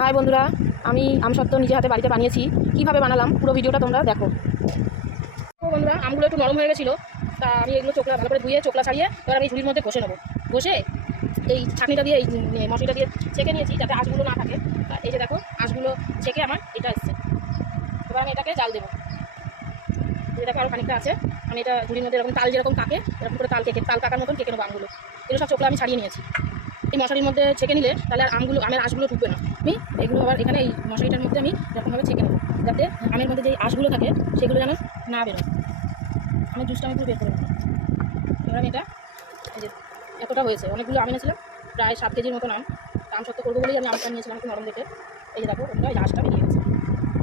High বন্ধুরা, আমি আমসত্ত্ব নিজে হাতে বাড়িতে বানিয়েছি। কীভাবে বানালাম পুরো ভিডিওটা তোমরা দেখো। তো বন্ধুরা, আমগুলো একটু নরম হয়ে গেছিলো, তা আমি এগুলো চোখলা ভালো করে ধুয়ে চোখলা ছাড়িয়ে এবার আমি ঝুড়ির মধ্যে ঘষে নেবো। ঘষে এই ছাঁকনিটা দিয়ে এই মশলাটা দিয়ে ছেঁকে নিয়েছি যাতে আঁশগুলো না থাকে। তা এই যে দেখো, আঁশগুলো ছেঁকে আমার এটা এসছে। এবার আমি এটাকে জাল দেবো। এই দেখো আরও খানিকটা আছে। আমি এটা ঝুড়ির মধ্যে এরকম তাল যেরকম কাকে এরকম করে তাল কাকার মতন কেটে নেবো আমগুলো। এগুলো সব চোখলা আমি ছাড়িয়ে নিয়েছি। এই মশারির মধ্যে ছেঁকে নিলে তাহলে আর আমের আঁশগুলো ঢুকবে না। আমি এগুলো আবার এখানে এই মশারিটার মধ্যে আমি এরকমভাবে ছেঁকে নেবো যাতে আমের মধ্যে যে আঁশগুলো থাকে সেগুলো যেন না বেরোয়। আমার জুসটা আমি পুরো বের করে নেবো। এবার আমি এটা এই যে এতটা হয়েছে, অনেকগুলো আম এনেছিলাম, প্রায় 7 কেজির মতন আম সত্য করবো বলেই আমি আমটা নিয়েছিলাম একটু নরম দেখে। এই যে দেখো ওটা এই আঁশটা বেরিয়ে গেছে,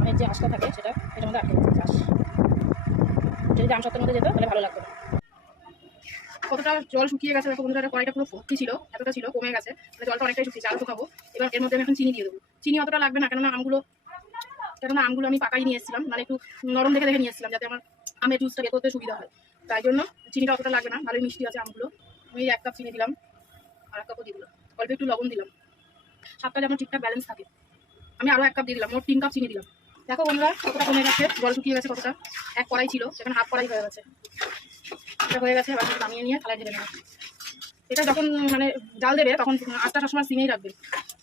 অনেক যে আঁশটা থাকে সেটা এটার মধ্যে আটকে গেছে আঁশ। যদি আম সত্যের মধ্যে যেত তাহলে ভালো লাগতো না। কতটা জল শুকিয়ে গেছে দেখো বন্ধুরা, কড়াইটা পুরো ভর্তি ছিল, এতটা ছিল, কমে গেছে, জলটা অনেকটাই শুকিয়েছে, আরও শুকাবো। এবার এর মধ্যে আমি এখন চিনি দিয়ে দেবো। চিনি অতটা লাগবে না, কেননা আমগুলো আমি পাকাই নিয়ে এসেছিলাম, মানে একটু নরম দেখে নিয়ে এসেছিলাম যাতে আমার আমের জুসটা বের করতে সুবিধা হয়। তাই জন্য চিনিটা অতটা লাগবে না, ভালোই মিষ্টি আছে আমগুলো। আমি 1 কাপ চিনি দিলাম, আর 1 কাপও দিয়ে দিলাম, অল্প একটু লবণ দিলাম, স্বাদটা যেন ঠিকঠাক ব্যালেন্স থাকে। আমি আরও 1 কাপ দিয়ে দিলাম, মোট 3 কাপ চিনি দিলাম। দেখো বন্ধুরা কতটা কমে গেছে, জল শুকিয়ে গেছে কতটা। 1 কড়াই ছিল সেখানে হাফ কড়াই হয়ে গেছে। এটা হয়ে গেছে, এবার নামিয়ে নিয়ে থালায় ঢেলে নেব। এটা যখন মানে জাল দেবে তখন আঁচটা সবসময় সিমেই রাখবে,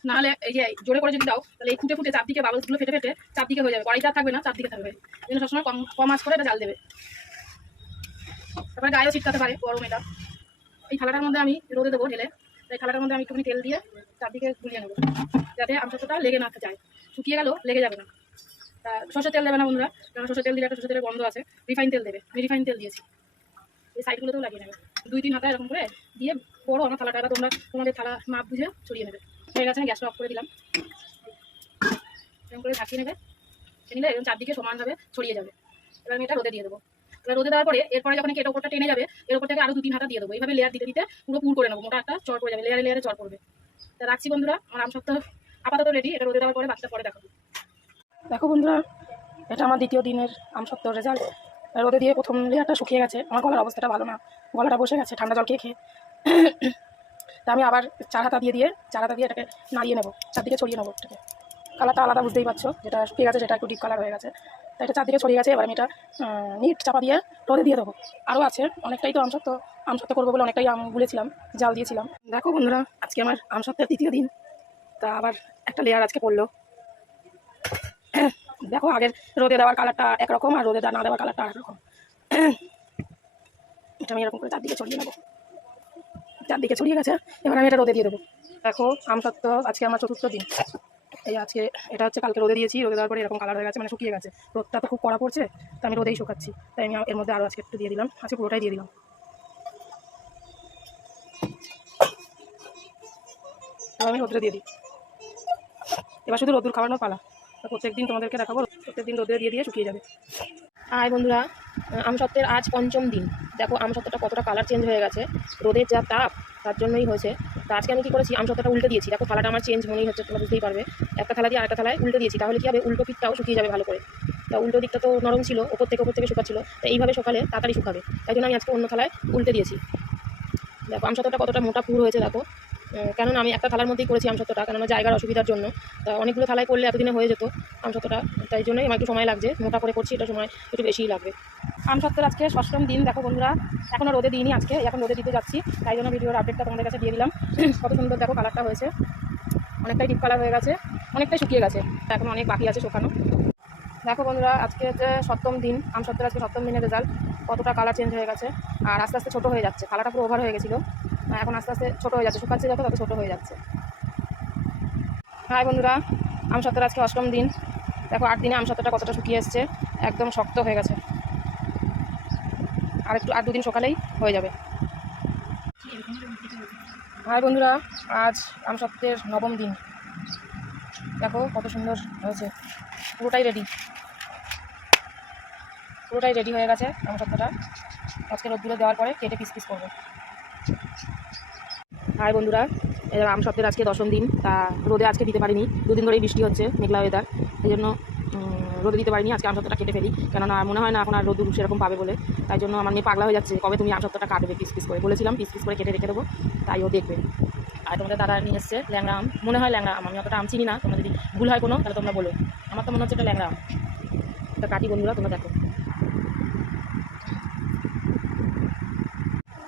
নাহলে এই যে জোরে করে যদি দাও তাহলে এই ফুটে ফুটে চারদিকে বাবলসগুলো ফেটে চারদিকে হয়ে যাবে, কড়াইটা থাকবে না, চারদিকে থাকবে। এই জন্য সবসময় কম আঁচ করে এটা জাল দেবে। তারপরে গায়েও ছিটকাতে পারে গরম এটা। এই থালাটার মধ্যে আমি রোদে দেবো ঢেলে, এই থালাটার মধ্যে আমি একটুখানি তেল দিয়ে চারদিকে গুলিয়ে নেবো যাতে আমসত্ত্বটা লেগে না যায়। শুকিয়ে গেলেও লেগে যাবে না। তা সরষের তেল দেবে না বন্ধুরা, কারণ সরষের তেল দিলে একটা সরষের তেলের গন্ধ আছে। রিফাইন তেল দেবে, আমি রিফাইন তেল দিয়েছি। এই সাইডগুলোতেও লাগিয়ে নেবে 2-3 হাতা এরকম করে দিয়ে বড় আমার থালাটা। এবার তোমাদের থালা মাপ বুঝে ছড়িয়ে নেবে। হয়ে গেছে, আমি গ্যাসটা অফ করে দিলাম। এরকম করে ঢাকিয়ে নেবে, নিলে এরকম চারদিকে সমানভাবে ছড়িয়ে যাবে। এবার আমি এটা রোদে দিয়ে দেবো। এবার রোদে দেওয়ার পরে এরপরে যখন এটা ওপরটা টেনে যাবে, এর ওপর থেকে আরও 2-3 হাতা দিয়ে দেবো। এইভাবে লেয়ার দিতে দিতে পুরো পুর করে নেবো, মোটা একটা চড় পড়ে যাবে, লেয়ারে লেয়ারে চড় পড়বে। তা রাখছি বন্ধুরা, আমার আমসত্ত্ব আপাতত রেডি। এটা রোদে দেওয়ার পরে বাকিটা পরে দেখাবো। দেখো বন্ধুরা, এটা আমার দ্বিতীয় দিনের আমসত্ত্বর রেজাল্ট। রোদে দিয়ে প্রথম লেয়ারটা শুকিয়ে গেছে, আমার গলার অবস্থাটা ভালো না, গলাটা বসে গেছে ঠান্ডা জল খেয়ে খেয়ে। তা আমি আবার 4 হাতা দিয়ে এটাকে নাড়িয়ে নেবো, চারদিকে ছড়িয়ে নেবো। এটাকে কালারটা আলাদা বুঝতেই পারছো, যেটা শুকিয়ে গেছে যেটা একটু ডিপ কালার হয়ে গেছে। তাই এটা চারদিকে ছড়িয়ে গেছে। এবার আমি এটা নিট চাপা দিয়ে রোদে দিয়ে দেবো। আরও আছে অনেকটাই, তো আমসত্ত্ব করবো বলে অনেকটাই আম গুলেছিলাম, জাল দিয়েছিলাম। দেখো বন্ধুরা, আজকে আমার আমসত্ত্বের দ্বিতীয় দিন, তা আবার একটা লেয়ার আজকে পড়লো। দেখো আগের রোদে দেওয়ার কালারটা একরকম আর রোদে না দেওয়ার কালারটা আরেক রকম। এটা আমি এরকম করে চারদিকে ছড়িয়ে নেবো, চারদিকে ছড়িয়ে গেছে। এবার আমি এটা রোদে দিয়ে দেবো। দেখো আমসত্ত্ব আজকে আমার 4র্থ দিন। এই আজকে এটা হচ্ছে, কালকে রোদে দিয়েছি, রোদে দেওয়ার পরে এরকম কালার হয়ে গেছে, মানে শুকিয়ে গেছে। রোদটা তো খুব কড়া পড়ছে, তো আমি রোদেই শুকাচ্ছি। তাই আমি এর মধ্যে আরও আজকে একটু দিয়ে দিলাম, আজকে পুরোটাই দিয়ে দিলাম। এবার আমি রোদে দিয়ে দিই। এবার শুধু রোদ্দুর খাওয়ানোর পালা। প্রত্যেকদিন তোমাদেরকে দেখাবো, প্রত্যেকদিন রোদে দিয়ে শুকিয়ে যাবে। আর বন্ধুরা, আমসত্ত্বের আজ 5ম দিন। দেখো আমসত্ত্বটা কতটা কালার চেঞ্জ হয়ে গেছে, রোদের যা তাপ তার জন্যই হয়েছে। তো আজকে আমি কী করেছি, আমসত্ত্বটা উল্টে দিয়েছি। দেখো থালাটা আমার চেঞ্জ মনেই হচ্ছে, তোমরা বুঝতেই পারবে। একটা থালা দিয়ে আরেকটা থালায় উল্টে দিয়েছি, তাহলে কী হবে, উল্টো পিঠটাও শুকিয়ে যাবে ভালো করে। তা উল্টো দিকটা তো নরম ছিল, ওপর থেকে শুকাচ্ছিল, তো এইভাবে সকালে তাড়াতাড়ি শুকাবে। তাই জন্য আমি আজকে অন্য থালায় উল্টে দিয়েছি। দেখো আমসত্ত্বটা কতটা মোটা পুর হয়েছে দেখো, কেননা আমি একটা থালার মধ্যেই করেছি আমসত্ত্বটা, কেননা জায়গার অসুবিধার জন্য। তা অনেকগুলো থালায় করলে এতদিনে হয়ে যেত আমসত্ত্বটা, তাই জন্যই আমার একটু সময় লাগছে, মোটা করে করছি, এটা সময় একটু বেশিই লাগবে। আমসত্ত্বের আজকে 6ম দিন। দেখো বন্ধুরা, এখনও রোদে দিইনি, আজকে এখন রোদে দিতে যাচ্ছি, তাই জন্য ভিডিওর আপডেটটা তোমাদের কাছে দিয়ে দিলাম। কত সুন্দর দেখো কালারটা হয়েছে, অনেকটাই ডিপ কালার হয়ে গেছে, অনেকটাই শুকিয়ে গেছে, এখন অনেক বাকি আছে শুকানো। দেখো বন্ধুরা, আজকে হচ্ছে 7ম দিন আমসত্ত্বের, আজকে 7ম দিনের রেজাল্ট। কতটা কালার চেঞ্জ হয়ে গেছে, আর আস্তে আস্তে ছোটো হয়ে যাচ্ছে। থালাটা পুরো ওভার হয়ে গেছিলো, এখন আস্তে আস্তে ছোটো হয়ে যাচ্ছে, শুকাচ্ছে যত তত ছোটো হয়ে যাচ্ছে। হাই বন্ধুরা, আমসত্ত্বের আজকে 8ম দিন। দেখো 8 দিনে আমসত্ত্বটা কতটা শুকিয়ে এসছে, একদম শক্ত হয়ে গেছে। আর 2 দিন সকালেই হয়ে যাবে। হাই বন্ধুরা, আজ আমসত্ত্বের 9ম দিন। দেখো কত সুন্দর হয়েছে, পুরোটাই রেডি হয়ে গেছে আমসত্ত্বটা। আজকে রোদ্দুরে দেওয়ার পরে কেটে পিস পিস করবো। হাই বন্ধুরা, আমসত্ত্বের আজকে 10ম দিন। তা রোদে আজকে দিতে পারিনি, 2 দিন ধরেই বৃষ্টি হচ্ছে, মেঘলা ওয়েদার, এই জন্য রোদে দিতে পারিনি। আজকে আমসত্ত্বটা কেটে ফেলি, কেননা মনে হয় না এখন আর রোদ্দুর সেরকম পাবে বলে। তাই জন্য আমার মেয়ে পাগলা হয়ে যাচ্ছে, কবে তুমি আমসত্ত্বটা কাটবে পিস পিস করে। বলেছিলাম পিস পিস করে কেটে রেখে দেবো, তাই ও দেখবে। আর তোমাদের দাদা নিয়ে এসছে ল্যাংড়া আম, মনে হয় ল্যাংড়া আম, আমি অতটা আম চিনি না, তোমরা যদি ভুল হয় কোনো তাহলে তোমরা বলো। আমার তো মনে হচ্ছে এটা ল্যাংড়া আম। এটা কাটি বন্ধুরা, তোমরা দেখো।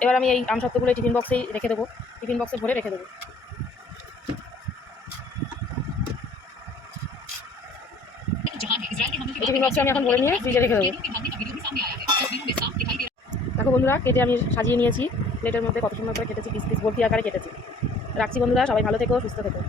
এবার আমি এই আম সত্ত্বগুলো টিফিন বক্সেই রেখে দেবো, টিফিন বক্সে ভরে রেখে দেবো। টিফিন বক্সে আমি এখন ভরে নিয়ে ফ্রিজে রেখে দেবো। দেখো বন্ধুরা, কেটে আমি সাজিয়ে নিয়েছি প্লেটের মধ্যে, কত সুন্দর করে কেটেছি, পিস পিস ভর্তি আকারে কেটেছি। রাখছি বন্ধুরা, সবাই ভালো থেকো, সুস্থ থেকো।